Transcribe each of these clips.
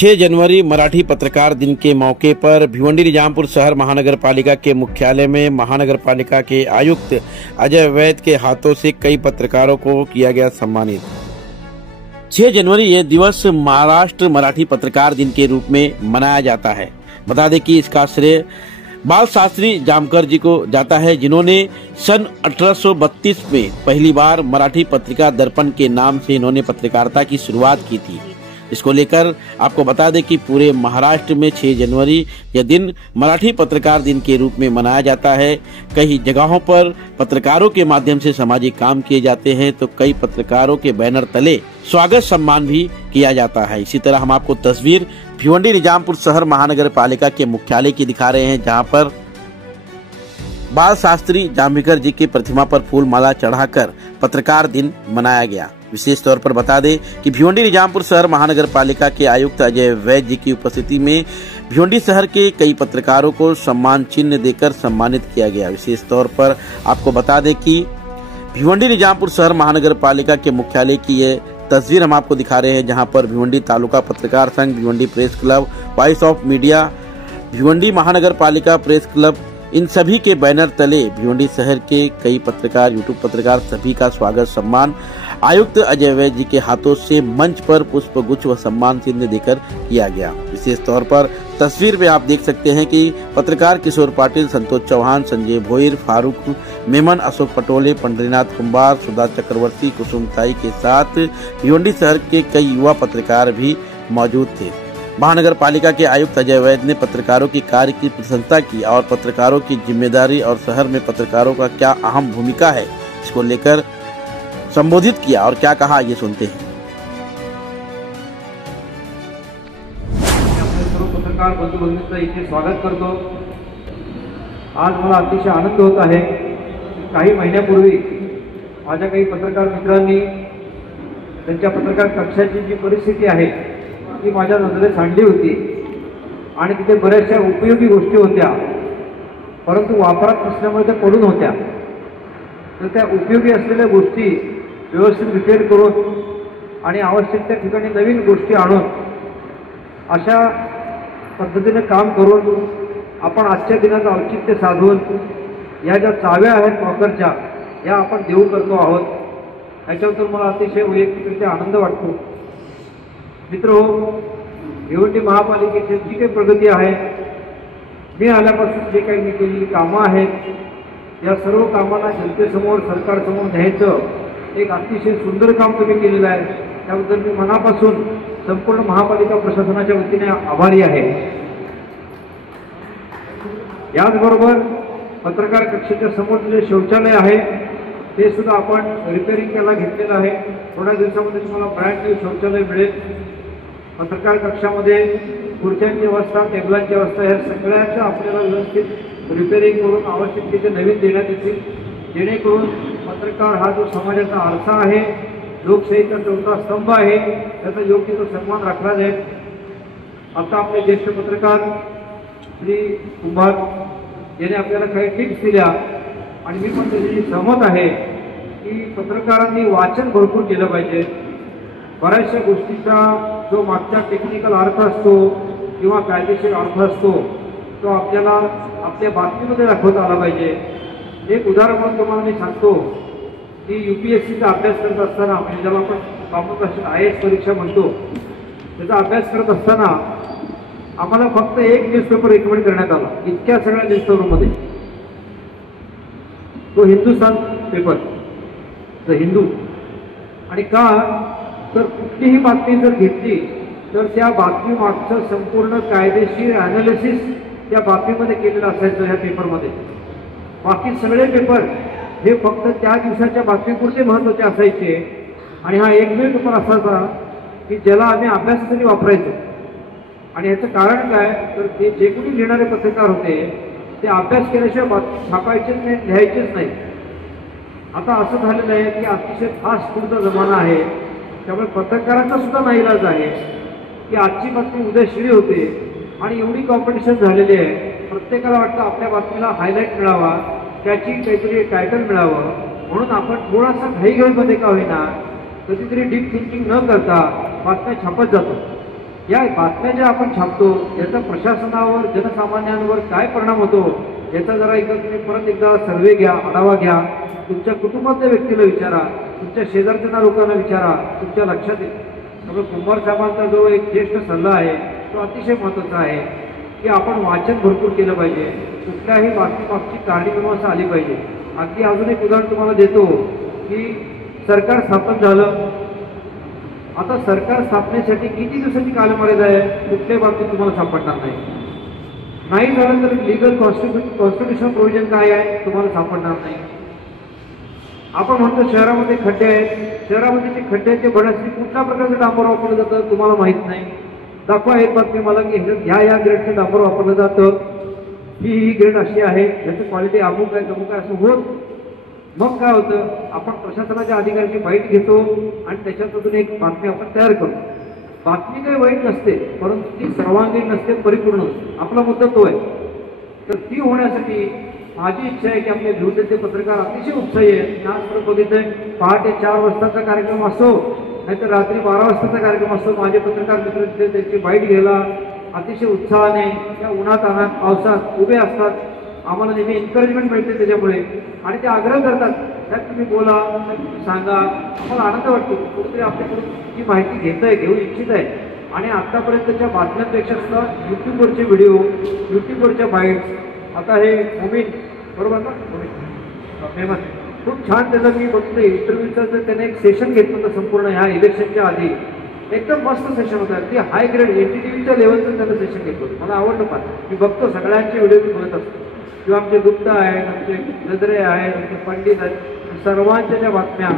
6 January Marathi पत्रकार दिन के मौके पर भिवंडी निजामपुर शहर महानगर पालिका के मुख्यालय में महानगर पालिका के आयुक्त अजय वैद के हाथों से कई पत्रकारों को किया गया सम्मानित। 6 जनवरी ये दिवस महाराष्ट्र मराठी पत्रकार दिन के रूप में मनाया जाता है। बता दें कि इसका श्रेय बाल शास्त्री जामकर जी को जाता है, जिन्होंने सन 1832 में पहली बार मराठी पत्रिका दर्पण के नाम से इन्होंने पत्रकारिता की शुरुआत की थी। इसको लेकर आपको बता दें कि पूरे महाराष्ट्र में 6 जनवरी यह दिन मराठी पत्रकार दिन के रूप में मनाया जाता है। कई जगहों पर पत्रकारों के माध्यम से सामाजिक काम किए जाते हैं, तो कई पत्रकारों के बैनर तले स्वागत सम्मान भी किया जाता है। इसी तरह हम आपको तस्वीर भिवंडी निजामपुर शहर महानगर पालिका के मुख्यालय की दिखा रहे हैं, जहां पर बाल शास्त्री जाम्भेकर जी की प्रतिमा पर फूल माला चढ़ाकर पत्रकार दिन मनाया गया। विशेष तौर पर बता दें कि भिवंडी निजामपुर शहर महानगर पालिका के आयुक्त अजय वैद जी की उपस्थिति में भिवंडी शहर के कई पत्रकारों को सम्मान चिन्ह देकर सम्मानित किया गया। विशेष तौर पर आपको बता दें कि भिवंडी निजामपुर शहर महानगर पालिका के मुख्यालय की ये तस्वीर हम आपको दिखा रहे हैं, जहां पर भिवंडी तालुका पत्रकार संघ, Bhiwandi press club, voice of media, Bhiwandi महानगर पालिका प्रेस क्लब, इन सभी के बैनर तले भिवंडी शहर के कई पत्रकार, यूट्यूब पत्रकार सभी का स्वागत सम्मान आयुक्त अजय वैद जी के हाथों से मंच पर पुष्प गुच्छ व सम्मान चिन्ह देकर किया गया। विशेष तौर पर तस्वीर में आप देख सकते हैं कि पत्रकार किशोर पाटिल, संतोष चौहान, संजय भोईर, फारूक मेमन, अशोक पटोले, पंडरीनाथ कुंभार, सुधा चक्रवर्ती, कुसुम ताई के साथ भिवंडी शहर के कई युवा पत्रकार भी मौजूद थे। महानगर पालिका के आयुक्त अजय वैद ने पत्रकारों की कार्य की प्रशंसा की और पत्रकारों की जिम्मेदारी और शहर में पत्रकारों का क्या अहम भूमिका है, इसको लेकर संबोधित किया और क्या कहा, ये सुनते हैं। सर्व पत्रकार बंधू भगिनींचं इथे स्वागत करतो। आज मला अतिशय आनंद होत आहे। काही महिन्यापूर्वी माझ्या काही पत्रकार मित्रांनी त्यांच्या पत्रकार कक्षाची जी परिस्थिती आहे ती माझ्या नजरेत आणली होती आणि तिथे बऱ्याचशा उपयोगी गोष्टी होत्या, परंतु वापरात नसल्यामुळे त्या पडून होत्या। तर त्या उपयोगी असलेल्या गोष्टी व्यवस्थित रिपेअर करून आणि आवश्यक त्या ठिकाणी नवीन गोष्टी आणून अशा पद्धतीने काम करून आपण आजच्या दिनाचं औचित्य साधून या ज्या चाव्या आहेत वॉकरच्या या आपण देऊ करतो आहोत। याच्याबद्दल मला अतिशय वैयक्तिकरित्या आनंद वाटतो। मित्रो, भिवंडी महापालिकेची जी काही प्रगती आहे, मी आल्यापासून जे काही मी केलेली कामं आहेत, या सर्व कामांना जनतेसमोर, सरकारसमोर न्यायचं एक अतिशय सुंदर काम तुम्ही केलेलं आहे। त्याबद्दल मी मनापासून संपूर्ण महापालिका प्रशासनाच्या वतीने आभारी आहे। याचबरोबर पत्रकार कक्षाच्या समोर जे शौचालय आहे ते सुद्धा आपण रिपेअरिंग केला घेतलेलं आहे। थोड्या दिवसामध्ये तुम्हाला ब्रँड न्यू शौचालय मिळेल। पत्रकार कक्षामध्ये खुर्च्यांची व्यवस्था, टेबलांची व्यवस्था या सगळ्याचं आपल्याला व्यवस्थित रिपेअरिंग करून आवश्यक तिथे नवीन देण्यात येतील, जेणेकरून पत्रकार हा जो समाजाचा आरसा आहे, लोकशाहीचा चौथा स्तंभ आहे, त्याचा योग्य तो सन्मान राखला जाईल। आता आपले ज्येष्ठ पत्रकार श्री कुंभार यांनी आपल्याला काही टिप्स दिल्या आणि मी पण त्याच्याशी सहमत आहे की पत्रकारांनी वाचन भरपूर केलं पाहिजे। बऱ्याचशा गोष्टीचा जो मागचा टेक्निकल अर्थ असतो किंवा कायदेशीर अर्थ असतो तो आपल्याला आपल्या बातमीमध्ये दाखवता आला पाहिजे। एक उदाहरण म्हणून तुम्हाला मी सांगतो की UPSCचा अभ्यास करत असताना, म्हणजे ज्याला आपण कॉमन भाषेत IAS परीक्षा म्हणतो, त्याचा अभ्यास करत असताना आम्हाला फक्त एक न्यूजपेपर रिकमेंड करण्यात आला इतक्या सगळ्या न्यूजपेपरमध्ये, तो हिंदुस्तान पेपर, द हिंदू। आणि का तर कुठलीही बातमी जर घेतली तर त्या बातमी मागचं संपूर्ण कायदेशीर ॲनालिसिस त्या बातमीमध्ये केलेलं असायचं ह्या पेपरमध्ये। बाकी सगळे पेपर हे फक्त त्या दिवसाच्या बातमीपुरते महत्त्वाचे असायचे आणि हा एकमेव पेपर असायचा की ज्याला आम्ही अभ्यासासाठी वापरायचो। आणि याचं कारण काय तर ते जे कोणी लिहिणारे पत्रकार होते ते अभ्यास केल्याशिवाय बातमी छापायचेच नाही, लिहायचेच नाही। आता असं झालेलं आहे की अतिशय फास्ट फूडचा जमाना आहे, त्यामुळे पत्रकारांचा सुद्धा नाईलाज आहे की आजची बातमी उद्या शिळी होते आणि एवढी कॉम्पिटिशन झालेली आहे। प्रत्येकाला वाटतं आपल्या बातमीला हायलाईट मिळावा, त्याची काहीतरी टायटल मिळावं, म्हणून आपण थोडासा घाईघाईमध्ये का होईना कधीतरी डीप थिंकिंग न करता बातम्या छापत जातो। या बातम्या ज्या आपण छापतो याचा प्रशासनावर जनसामान्यांवर काय परिणाम होतो याचा जरा तुम्ही परत एकदा सर्वे घ्या, आढावा घ्या, तुमच्या कुटुंबातल्या व्यक्तीला विचारा, तुमच्या शेजारच्या लोकांना विचारा, तुमच्या लक्षात येईल. त्यामुळे कुंभार साहेबांचा जो एक ज्येष्ठ सल्ला आहे तो अतिशय महत्त्वाचा आहे की आपण वाचन भरपूर केलं पाहिजे, कुठल्याही बातमीमागची कारणीमीमांसा आली पाहिजे. अगदी अजून एक उदाहरण तुम्हाला देतो की सरकार स्थापन झालं. आता सरकार स्थापनेसाठी किती दिवसाची कालमर्यादा आहे कुठल्याही बाबतीत तुम्हाला सापडणार नाही झालं तर लिगल कॉन्स्टिट्यूशन प्रोव्हिजन काय आहे तुम्हाला सापडणार नाही. आपण म्हणतो शहरामध्ये खड्डे आहेत, शहरामध्ये जे खड्ड्याचे भरण्यासाठी कुठल्या प्रकारचं डांबर वापरलं जातं तुम्हाला माहित नाही. दाखवा एक बातमी मला की ह्या ग्रेडचं डांबर वापरलं जातं, ही ग्रेड अशी आहे, याची क्वालिटी अमुक आहे तमुक आहे असं होत. मग काय होतं, आपण प्रशासनाच्या अधिकाऱ्याची बाईट घेतो आणि त्याच्यातून एक बातमी आपण तयार करतो. बातमी काही वाईट नसते परंतु ती सर्वांगीण नसते, परिपूर्ण. आपला मुद्दा तो आहे. तर ती होण्यासाठी माझी इच्छा आहे की आपले भिवंडीचे पत्रकार अतिशय उत्साही आहेत. आज बघितलंय पहाटे 4 वाजताचा कार्यक्रम असो नाहीतर रात्री 12 वाजताचा कार्यक्रम असतो, माझे पत्रकार मित्र त्यांची बाईट घ्यायला अतिशय उत्साहाने त्या उन्हात आणत पावसात उभे असतात. आम्हाला नेहमी एन्करेजमेंट मिळते त्याच्यामुळे आणि ते आग्रह करतात त्यात तुम्ही बोला, तुम्ही सांगा. आम्हाला आनंद वाटतो कुठेतरी आपल्याकडून जी माहिती घेऊ इच्छित आहे. आणि आत्तापर्यंतच्या बातम्यांपेक्षा सुद्धा यूट्यूबवरचे व्हिडिओ, यूट्यूबवरच्या बाईट्स, आता हे मोमीन बरोबर ना, फेमस खूप छान त्याचं मी बघतोय इंटरव्ह्यूचं तर त्याने एक सेशन घेतलं होतं संपूर्ण ह्या इलेक्शनच्या आधी. एकदम मस्त सेशन होतं, अगदी हाय ग्रेड NDTVच्या लेवलचं त्यानं सेशन घेतलं होतं. मला आवडलं फार. मी बघतो सगळ्यांचे व्हिडिओ मी बघत असतो किंवा आमचे गुप्ता आहेत, आमचे गजरे आहेत, आमचे पंडित आहेत, सर्वांच्या ज्या बातम्या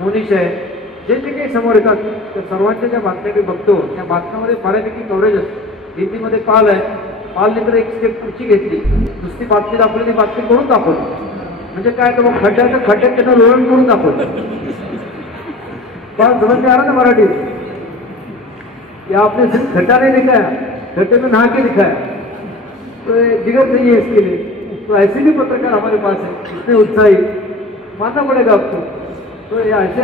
मोनिश आहे जे जे काही समोर येतात त्या सर्वांच्या ज्या बातम्या मी बघतो त्या बातम्यामध्ये बऱ्यापैकी कव्हरेज असतं. हिंदीमध्ये पाल आहे, पालने तर एक स्टेप पुढची घेतली, नुसती बातमी दाखवली ती बातमी करून दाखवली. म्हणजे काय तर मग खड्ड्याचं खड्ड्यात त्यांना लोळण करून दाखवलं. पाल समझ आ रहा ना मराठी, या आपने सिर्फ खड्डा नहीं दिखाया, खड्डे में नहा के दिखाया, तो जिगर नहीं है इसके लिए. तो ऐसे भी पत्रकार हमारे पास है इतने उत्साही, मानना पड़ेगा आपको. तो ये ऐसे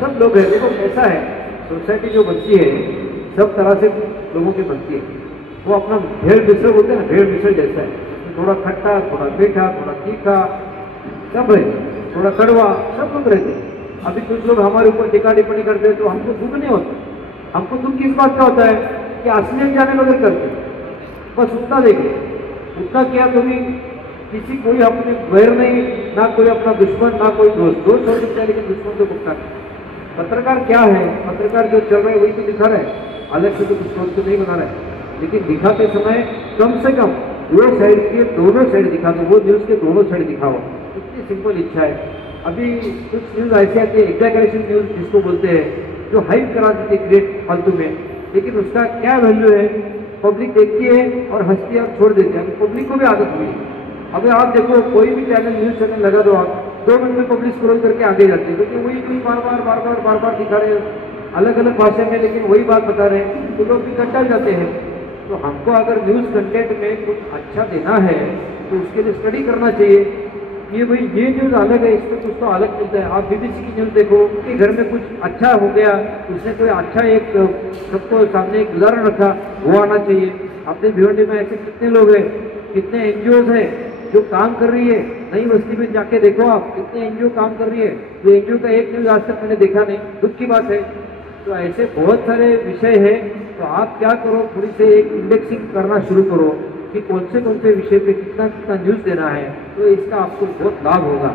सब लोग हैं. देखो ऐसा है सोसाइटी जो बनती है सब तरह से लोगों की बनती है. वो अपना भेड़ मिश्र बोलते हैं ना, भेड़ मिश्र जैसा है. थोड़ा खट्टा, थोड़ा मीठा, थोड़ा तीखा सब है, थोड़ा कड़वा, सब लोग रहते हैं. अभी कुछ लोग हमारे ऊपर टीका टिप्पणी करते हैं तो हमको दुख नहीं होता. हमको दुख किस बात का होता है कि असलियत जाने बगैर करते बस उतना देखो. उतना किया तुम्हें किसी कोई अपने वैर नहीं, ना कोई अपना दुश्मन ना कोई दोस्त. दोस्त हो सकता है लेकिन दुश्मन तो भुगता नहीं. पत्रकार क्या है, पत्रकार जो चल रहा है वही तो दिखा रहा है, अलग से तो कुछ सोच तो नहीं बना रहा है. लेकिन दिखाते समय कम से कम वो साइड के दोनों साइड दिखा दो, वो न्यूज़ के दोनों साइड दिखाओ. इतनी सिंपल इच्छा है. अभी कुछ न्यूज़ ऐसे आती है एग्जैगरेशन न्यूज़ जिसको बोलते हैं, जो हाइप करा देती है क्रिएट फालतू में, लेकिन उसका क्या वैल्यू है. पब्लिक देखती है और हंसती है और छोड़ देती है. पब्लिक को भी आदत हुई. अभी आप देखो कोई भी चैनल न्यूज़ चैनल लगा दो आप, 2 मिनट में पब्लिक स्क्रॉल करके आगे जाते हैं क्योंकि वही बार बार दिखा रहे हैं अलग अलग भाषा में, लेकिन वही बात बता रहे हैं तो लोग भी कंटाल जाते हैं. तो हमको अगर न्यूज़ कंटेंट में कुछ अच्छा देना है तो उसके लिए स्टडी करना चाहिए. ये भाई ये न्यूज़ अलग है, इसमें कुछ तो अलग मिलता है. आप BBC की न्यूज़ देखो कि घर में कुछ अच्छा हो गया, उसने कोई अच्छा एक सबको सामने एक उदाहरण रखा, वो आना चाहिए. अपने भिवंडी में ऐसे कितने लोग हैं, कितने NGOs हैं जो काम कर रही है. नई बस्ती में जाके देखो आप कितने NGO काम कर रही है. तो NGO का एक न्यूज़ आज तक मैंने देखा नहीं, दुख की बात है. तो ऐसे बहुत सारे विषय हैं. तो आप क्या करो, थोड़ी से एक इंडेक्सिंग करना शुरू करो कि कौन से विषय पे कितना कितना न्यूज़ देना है. तो इसका आपको बहुत लाभ होगा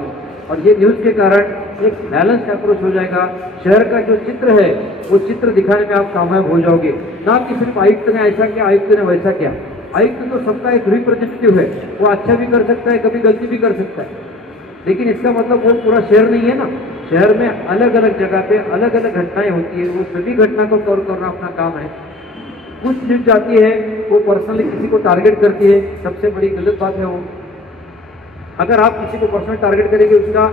और ये न्यूज़ के कारण एक बैलेंस अप्रोच हो जाएगा. शहर का जो चित्र है वो चित्र दिखाने में आप कामयाब हो जाओगे, ना कि सिर्फ आयुक्त ने ऐसा किया, आयुक्त ने वैसा किया. आयुक्त तो सबका एक रिप्रेजेंटेटिव है, वो अच्छा भी कर सकता है, कभी गलती भी कर सकता है, लेकिन इसका मतलब वो पूरा शहर नहीं है ना. शहर में अलग अलग जगह पे अलग अलग घटनाएं होती है, वो सभी घटना को कवर करना अपना काम है. कुछ न्यूज़ जाती है वो पर्सनली किसी को टारगेट करती है, सबसे बड़ी गलत बात है वो. अगर आप किसी को पर्सनल टारगेट करेंगे, उसका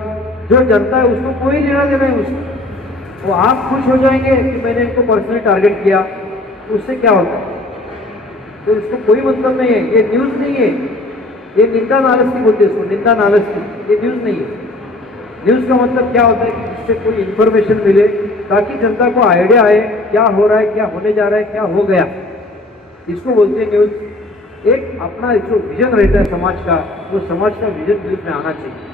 जो जनता है उसको कोई लेना देना है उसको, वो आप खुश हो जाएंगे कि मैंने इनको पर्सनली टारगेट किया. उससे क्या होता है, तो इसको कोई मतलब नहीं है. ये न्यूज़ नहीं है, ये निंदा नालस्ती बोलते हैं इसको, निंदा नालस्ती. ये न्यूज़ नहीं है. न्यूज़ का मतलब क्या होता है कि जिससे कोई इन्फॉर्मेशन मिले ताकि जनता को आइडिया है क्या हो रहा है, क्या होने जा रहा है, क्या हो गया। इसको बोलते हैं न्यूज। एक अपना जो विजन रहता है समाज का, वो समाज का विजन न्यूज में आना चाहिए।